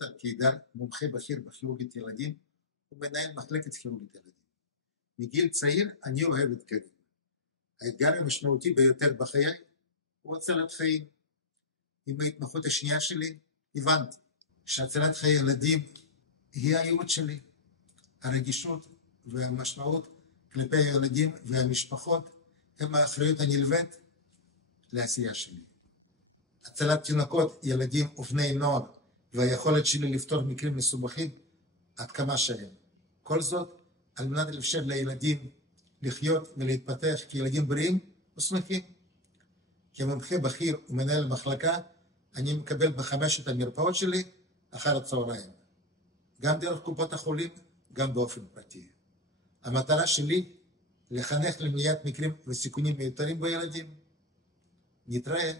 דוקטור קידר, מומחה בכיר בכירורגית ילדים ומנהל מחלקת כירורגית ילדים. מגיל צעיר אני אוהב אתגרים. האתגר המשמעותי ביותר בחיי הוא הצלת חיים. עם ההתמחות השנייה שלי הבנתי שהצלת חיי ילדים היא הייעוד שלי. הרגישות והמשמעות כלפי הילדים והמשפחות הם האחריות הנלווית לעשייה שלי. הצלת תינוקות, ילדים ובני נוער והיכולת שלי לפתור מקרים מסובכים עד כמה שהם. כל זאת על מנת לאפשר לילדים לחיות ולהתפתח כילדים בריאים ושמחים. כמומחה בכיר ומנהל מחלקה אני מקבל בחמשת המרפאות שלי אחר הצהריים. גם דרך קופות החולים, גם באופן פרטי. המטרה שלי לחנך למניעת מקרים וסיכונים מיותרים בילדים. נתראה.